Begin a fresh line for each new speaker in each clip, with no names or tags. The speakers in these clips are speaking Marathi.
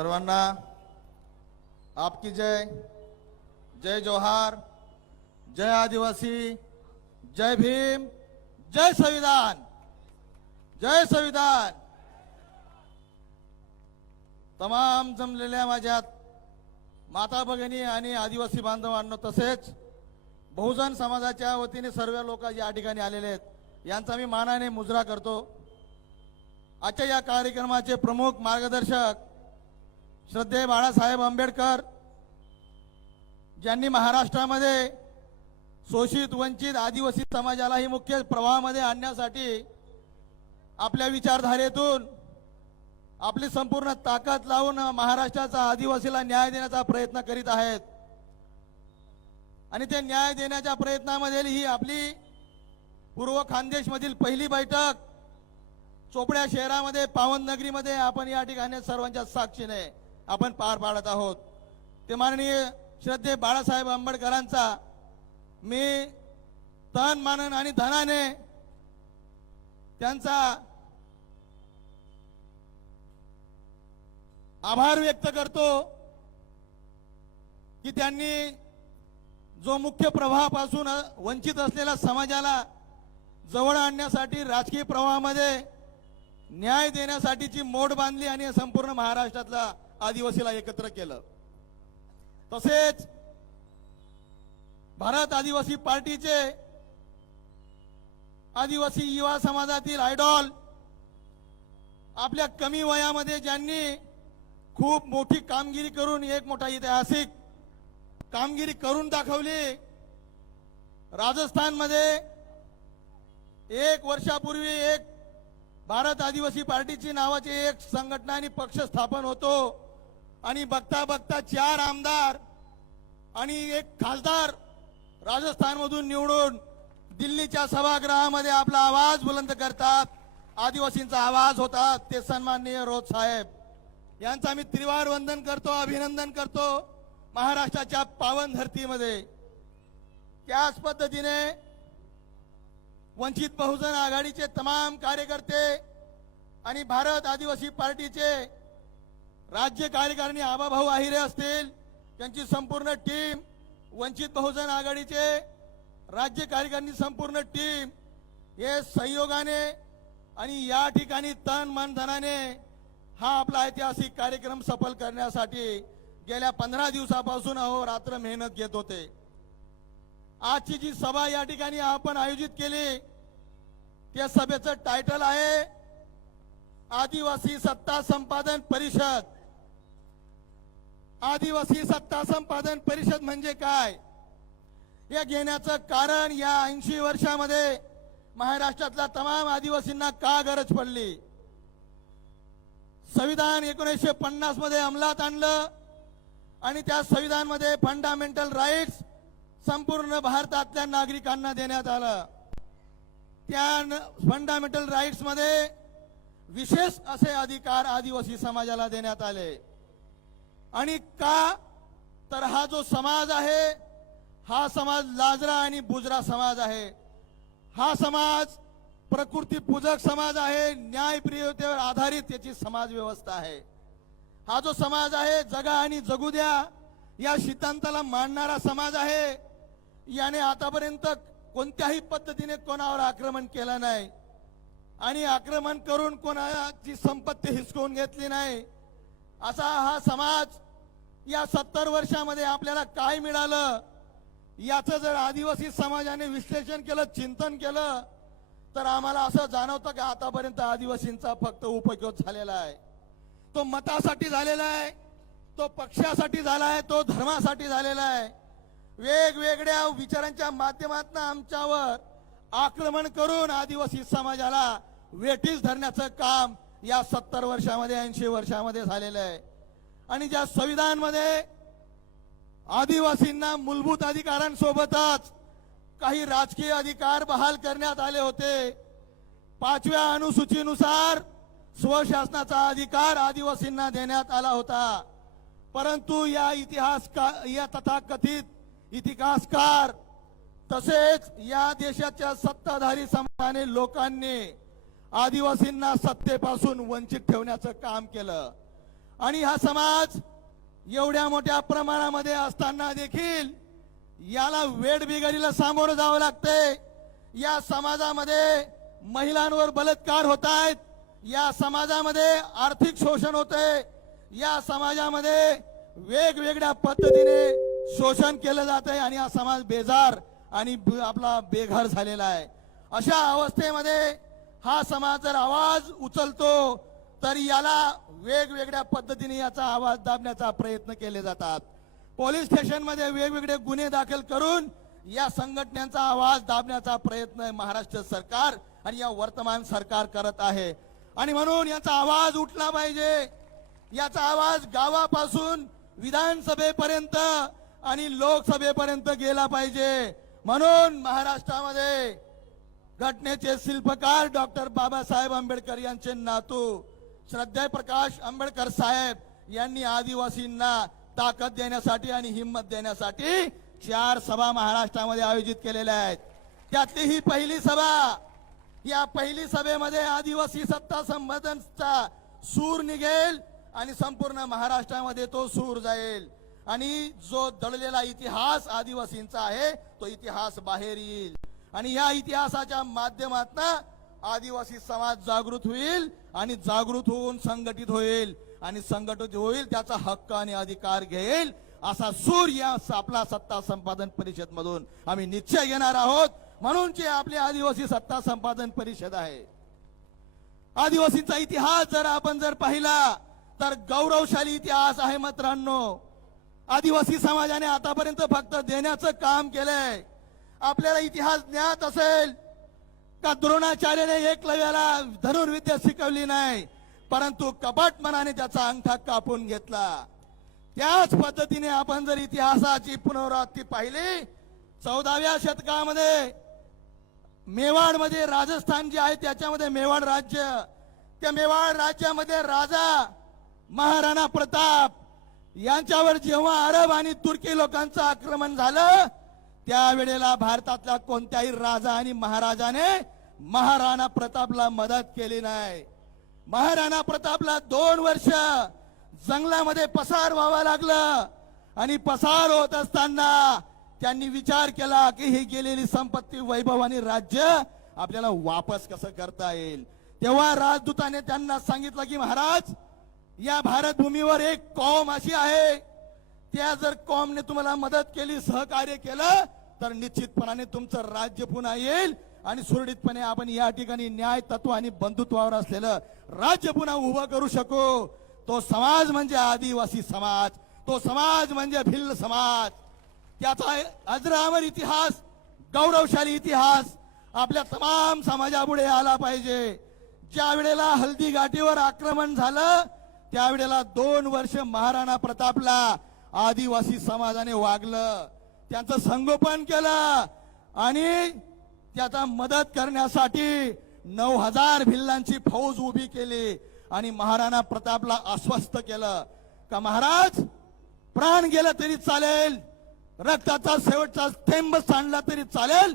सर्वांना आपकी जय जय जोहार जय आदिवासी जय भीम जय संविधान जय संविधान। तमाम जमलेल्या माझ्या माता भगिनी आणि आदिवासी बांधवांनो तसेच बहुजन समाजाच्या वतीने सर्व लोक या ठिकाणी आलेले आहेत. यांचा मी मानाने मुजरा करतो. आजच्या या कार्यक्रमाचे प्रमुख मार्गदर्शक श्रद्धे बाळासाहेब आंबेडकर ज्यांनी महाराष्ट्रामध्ये शोषित वंचित आदिवासी समाजालाही मुख्य प्रवाहामध्ये आणण्यासाठी आपल्या विचारधारेतून आपली संपूर्ण ताकद लावून महाराष्ट्राचा आदिवासीला न्याय देण्याचा प्रयत्न करीत आहेत. आणि ते न्याय देण्याच्या प्रयत्नामध्ये ही आपली पूर्व खानदेशमधील पहिली बैठक चोपड्या शहरामध्ये पावन नगरीमध्ये आपण या ठिकाणी सर्वांच्या साक्षीने आपण पार पाडत आहोत. ते माननीय श्रद्धे बाळासाहेब आंबेडकरांचा मी तन मानन आणि धनाने त्यांचा आभार व्यक्त करतो की त्यांनी जो मुख्य प्रवाहापासून वंचित असलेल्या समाजाला जवळ आणण्यासाठी राजकीय प्रवाहामध्ये न्याय देण्यासाठीची मोड बांधली आणि संपूर्ण महाराष्ट्रातला आदिवासीला एकत्र केलं. तसेच भारत आदिवासी पार्टीचे आदिवासी युवा समाजातील आयडॉल आपल्या कमी वयामध्ये ज्यांनी खूप मोठी कामगिरी करून एक मोठा ऐतिहासिक कामगिरी करून दाखवली राजस्थानमध्ये एक वर्षापूर्वी एक भारत आदिवासी पार्टीची नावाची एक संघटना आणि पक्ष स्थापन होतो. आणि बघता बघता चार आमदार आणि एक खासदार राजस्थानमधून निवडून दिल्लीच्या सभागृहामध्ये आपला आवाज बुलंद करतात. आदिवासींचा आवाज होता ते सन्माननीय रोज साहेब. यांचा मी त्रिवार वंदन करतो अभिनंदन करतो महाराष्ट्राच्या पावन धरतीमध्ये त्याच पद्धतीने वंचित बहुजन आघाडीचे तमाम कार्यकर्ते आणि भारत आदिवासी पार्टीचे राज्य कार्यकारिणी आबाभाऊ आहिरे असतील त्यांची संपूर्ण टीम वंचित बहुजन आघाडीचे राज्य कार्यकारिणी संपूर्ण टीम हे संयोगाने आणि या ठिकाणी तन मन धनाने हा आपला ऐतिहासिक कार्यक्रम सफल करण्यासाठी गेल्या पंधरा दिवसापासून अहोरात्र मेहनत घेत होते. आजची जी सभा या ठिकाणी आपण आयोजित केली त्या सभेचं टायटल आहे आदिवासी सत्ता संपादन परिषद. आदिवासी सत्ता संपादन परिषद म्हणजे काय? हे घेण्याचं कारण या ऐंशी वर्षामध्ये महाराष्ट्रातल्या तमाम आदिवासींना का गरज पडली? संविधान एकोणीसशे पन्नासमध्ये अंमलात आणलं आणि त्या संविधानमध्ये फंडामेंटल राईट्स संपूर्ण भारतातल्या नागरिकांना देण्यात आलं. त्या फंडामेंटल राईट्समध्ये विशेष असे अधिकार आदिवासी समाजाला देण्यात आले. आणि का तर हा जो समाज आहे हा समाज लाजरा आणि बुजरा समाज आहे. हा समाज प्रकृती पूजक समाज आहे न्यायप्रियतेवर आधारित याची समाज व्यवस्था आहे. हा जो समाज आहे जगा आणि जगू द्या या सिद्धांताला मांडणारा समाज आहे. याने आतापर्यंत कोणत्याही पद्धतीने कोणावर आक्रमण केलं नाही. आणि आक्रमण करून कोणाची संपत्ती हिसकवून घेतली नाही. असा हा समाज या सत्तर वर्षामध्ये आपल्याला काय मिळालं? याचं जर आदिवासी समाजाने विश्लेषण केलं चिंतन केलं तर आम्हाला असं जाणवतं की आतापर्यंत आदिवासींचा फक्त उपयोग झालेला आहे. तो मतासाठी झालेला आहे तो पक्षासाठी झाला आहे तो धर्मासाठी झालेला आहे. वेगवेगळ्या विचारांच्या माध्यमातून आमच्यावर आक्रमण करून आदिवासी समाजाला वेठीस धरण्याचं काम या सत्तर वर्षामध्ये ऐंशी वर्षामध्ये झालेलं आहे. आणि ज्या संविधानमध्ये आदिवासींना मूलभूत अधिकारांसोबतच काही राजकीय अधिकार बहाल करण्यात आले होते पाचव्या अनुसूचीनुसार स्वशासनाचा अधिकार आदिवासींना देण्यात आला होता. परंतु या इतिहास या तथाकथित इतिहासकार तसेच या देशाच्या सत्ताधारी समाजाने लोकांनी आदिवासींना सत्तेपासून वंचित ठेवण्याचं काम केलं. आणि हा समाज एवढ्या मोठ्या प्रमाणामध्ये असताना देखील याला वेडबिगारीला सामोरं जावं लागतंय या समाजामध्ये महिलांवर बलात्कार होत आहेत या समाजामध्ये आर्थिक शोषण होते या समाजामध्ये वेगवेगळ्या पद्धतीने शोषण केलं जात आहे आणि हा समाज बेजार आणि ब- आपला बेघर झालेला आहे. अशा अवस्थेमध्ये हा समाज जर आवाज उचलतो तर याला वेगवेगळ्या पद्धतीने याचा आवाज दाबण्याचा प्रयत्न केले जातात. पोलीस स्टेशनमध्ये वेगवेगळे गुन्हे दाखल करून या संघटनांचा आवाज दाबण्याचा प्रयत्न महाराष्ट्र सरकार आणि या वर्तमान सरकार करत आहे. आणि म्हणून याचा आवाज उठला पाहिजे. याचा आवाज गावापासून विधानसभेपर्यंत आणि लोकसभेपर्यंत गेला पाहिजे. म्हणून महाराष्ट्रामध्ये घटनेचे शिल्पकार डॉक्टर बाबासाहेब आंबेडकर यांचे नातू श्रद्धे प्रकाश आंबेडकर साहेब यांनी आदिवासींना ताकद देण्यासाठी आणि हिंमत देण्यासाठी चार सभा महाराष्ट्रामध्ये आयोजित केलेल्या आहेत. त्यातली ही पहिली सभा या पहिली सभेमध्ये आदिवासी सत्ता संवर्धनचा सूर निघेल आणि संपूर्ण महाराष्ट्रामध्ये तो सूर जाईल. आणि जो दडलेला इतिहास आदिवासींचा आहे तो इतिहास बाहेर येईल. आणि या इतिहासाच्या माध्यमातून आदिवासी समाज जागृत होईल आणि जागृत होऊन संघटित होईल आणि संघटित होईल त्याचा हक्क आणि अधिकार घेईल असा सूर या आपला सत्ता संपादन परिषद मधून आम्ही निश्चय घेणार आहोत. म्हणून जे आपली आदिवासी सत्ता संपादन परिषद आहे आदिवासींचा इतिहास जर आपण जर पाहिला तर गौरवशाली इतिहास आहे मित्रांनो. आदिवासी समाजाने आतापर्यंत फक्त देण्याचं काम केलंय. आपल्याला इतिहास ज्ञात असेल का द्रोणाचार्याने एकलव्याला धनुर्विद्या शिकवली नाही परंतु कपट मनाने त्याचा अंगठा कापून घेतला. त्याच पद्धतीने आपण जर इतिहासाची पुनरावृत्ती पाहिली चौदाव्या शतकामध्ये मेवाडमध्ये राजस्थान जे आहे त्याच्यामध्ये मेवाड राज्य त्या मेवाड राज्यामध्ये राजा महाराणा प्रताप यांच्यावर जेव्हा अरब आणि तुर्की लोकांचं आक्रमण झालं त्यावेळेला भारतातल्या कोणत्याही राजा आणि महाराजाने महाराणा प्रतापला मदत केली नाही. महाराणा प्रतापला दोन वर्ष जंगलामध्ये पसार व्हावं लागलं. आणि पसार होत असताना त्यांनी विचार केला की ही गेलेली संपत्ती वैभव आणि राज्य आपल्याला वापस कसं करता येईल? तेव्हा राजदूताने त्यांना सांगितलं की महाराज या भारतभूमीवर एक कॉम अशी आहे त्या जर कॉमने तुम्हाला मदत केली सहकार्य केलं तर निश्चितपणाने तुमचं राज्य पुन्हा येईल. आणि सुरळीतपणे आपण या ठिकाणी न्याय तत्व आणि बंधुत्वावर असलेलं राज्य पुन्हा उभं करू शकू. तो समाज म्हणजे आदिवासी समाज. तो समाज म्हणजे भिल्ल समाज. त्याचा अजरामर इतिहास गौरवशाली इतिहास आपल्या तमाम समाजापुढे आला पाहिजे. ज्या वेळेला हल्दी घाटीवर आक्रमण झालं त्यावेळेला दोन वर्ष महाराणा प्रतापला आदिवासी समाजाने वागलं त्यांचं संगोपन केलं आणि त्याचा मदत करण्यासाठी नऊ हजार भिल्लांची फौज उभी केली आणि महाराणा प्रतापला अस्वस्थ केलं. का महाराज प्राण गेलं तरी चालेल रक्ताचा शेवटचा थेंब सांडला तरी चालेल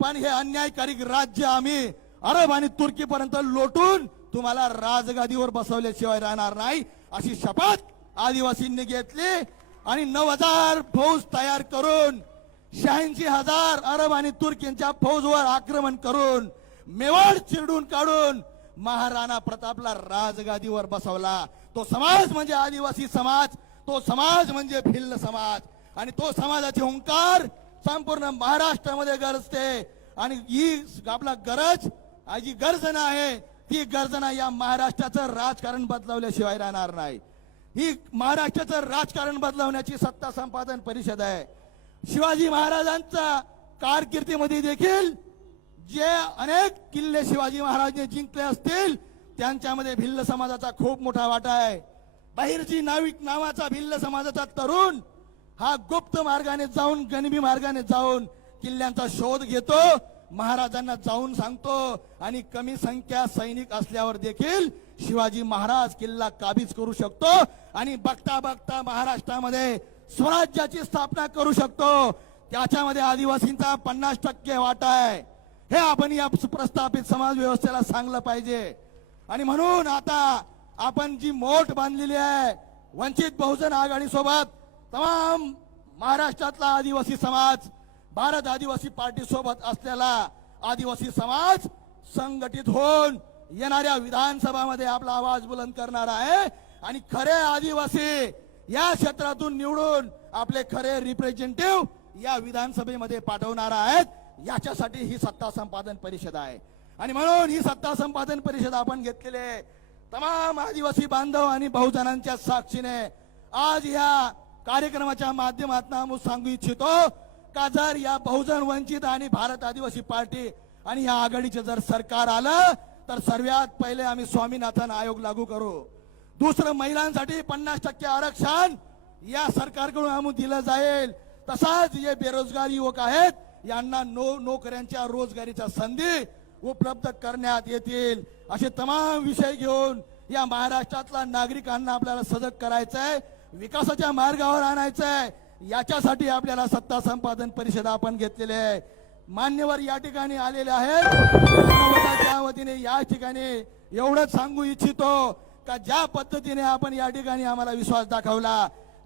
पण हे अन्यायकारी राज्य आम्ही अरब आणि तुर्कीपर्यंत लोटून तुम्हाला राजगादीवर बसवल्याशिवाय राहणार नाही अशी शपथ आदिवासींनी घेतली. आणि नऊ हजार फौज तयार करून शहाऐंशी हजार अरब आणि तुर्कींच्या फौजवर आक्रमण करून मेवाड चिरडून काढून महाराणा प्रतापला राजगादीवर बसवला. तो समाज म्हणजे आदिवासी समाज तो समाज म्हणजे भिल्ल समाज. आणि तो समाजाचे ओंकार संपूर्ण महाराष्ट्रामध्ये गरजते. आणि ही आपला गरज जी गर्जना आहे ती गर्जना या महाराष्ट्राचं राजकारण बदलवल्याशिवाय राहणार नाही. ही महाराष्ट्राचं राजकारण बदलवण्याची सत्ता संपादन परिषद आहे. शिवाजी महाराजांचा कारकिर्दीमध्ये देखील जे अनेक किल्ले शिवाजी महाराजांनी जिंकले असतील त्यांच्यामध्ये भिल्ल समाजाचा खूप मोठा वाटा आहे. बाहेरची नाविक नावाचा भिल्ल समाजाचा तरुण हा गुप्त मार्गाने जाऊन गणबी मार्गाने जाऊन किल्ल्यांचा शोध घेतो महाराजांना जाऊन सांगतो आणि कमी संख्या सैनिक असल्यावर देखील शिवाजी महाराज किल्ला काबीज करू शकतो आणि बघता बघता महाराष्ट्रामध्ये स्वराज्याची स्थापना करू शकतो. त्याच्यामध्ये आदिवासींचा पन्नास टक्के वाटा आहे. हे आपण या प्रस्थापित समाज व्यवस्थेला सांगलं पाहिजे. आणि म्हणून आता आपण जी मोठ बांधलेली आहे वंचित बहुजन आघाडी सोबत तमाम महाराष्ट्रातला आदिवासी समाज भारत आदिवासी पार्टी सोबत असलेला आदिवासी समाज संघटित होऊन येणाऱ्या विधानसभामध्ये आपला आवाज बुलंद करणार आहे. आणि खरे आदिवासी या क्षेत्रातून निवडून आपले खरे रिप्रेझेंटेटिव्ह या विधानसभेमध्ये पाठवणार आहेत. याच्यासाठी ही सत्ता संपादन परिषद आहे. आणि म्हणून ही सत्ता संपादन परिषद आपण घेतलेली आहे. तमाम आदिवासी बांधव आणि बहुजनांच्या साक्षीने आज या कार्यक्रमाच्या माध्यमातून आम्ही सांगू इच्छितो का जर या बहुजन वंचित आणि भारत आदिवासी पार्टी आणि या आघाडीचे जर सरकार आलं तर सर्वात पहिले आम्ही स्वामीनाथन आयोग लागू करू. दुसरं महिलांसाठी पन्नास टक्के आरक्षण या सरकारकडून आम्ही दिलं जाईल. तसाच जे बेरोजगार युवक आहेत यांना नो नोकऱ्यांच्या रोजगारीच्या संधी उपलब्ध करण्यात येतील. असे तमाम विषय घेऊन या महाराष्ट्रातल्या नागरिकांना आपल्याला सजग करायचं आहे विकासाच्या मार्गावर आणायचं आहे याच्यासाठी आपल्याला सत्ता संपादन परिषद आपण घेतलेली आहे. मान्यवर या ठिकाणी आलेले आहेत. त्या वतीने या ठिकाणी एवढंच सांगू इच्छितो का ज्या पद्धतीने आपण या ठिकाणी आम्हाला विश्वास दाखवला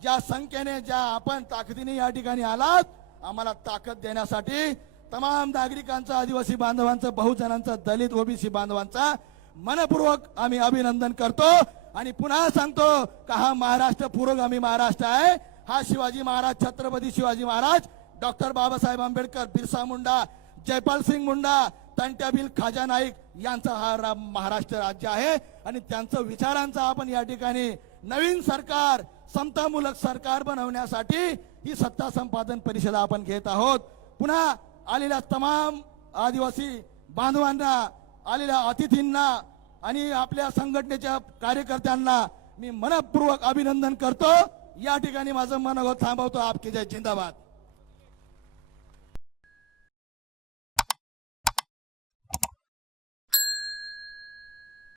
ज्या संख्येने ज्या आपण ताकदीने या ठिकाणी आलात आम्हाला ताकद देण्यासाठी तमाम नागरिकांचा आदिवासी बांधवांचं बहुजनांचा दलित ओबीसी बांधवांचा मनपूर्वक आम्ही अभिनंदन करतो आणि पुन्हा सांगतो का हा महाराष्ट्र पूर्वगामी महाराष्ट्र आहे. हा शिवाजी महाराज छत्रपती शिवाजी महाराज डॉक्टर बाबासाहेब आंबेडकर बिरसा मुंडा जयपाल सिंग मुंडा तंट्याबिल खाजा नाईक यांचा हा रा- महाराष्ट्र राज्य आहे. आणि त्यांचं विचारांचा आपण या ठिकाणी नवीन सरकार समतामूलक सरकार बनवण्यासाठी ही सत्ता संपादन परिषद आपण घेत आहोत. पुन्हा आलेल्या तमाम आदिवासी बांधवांना आलेल्या अतिथींना आणि आपल्या संघटनेच्या कार्यकर्त्यांना मी मनपूर्वक अभिनंदन करतो. या ठिकाणी माझं मनोगत थांबवतो. आपके जय जिंदाबाद.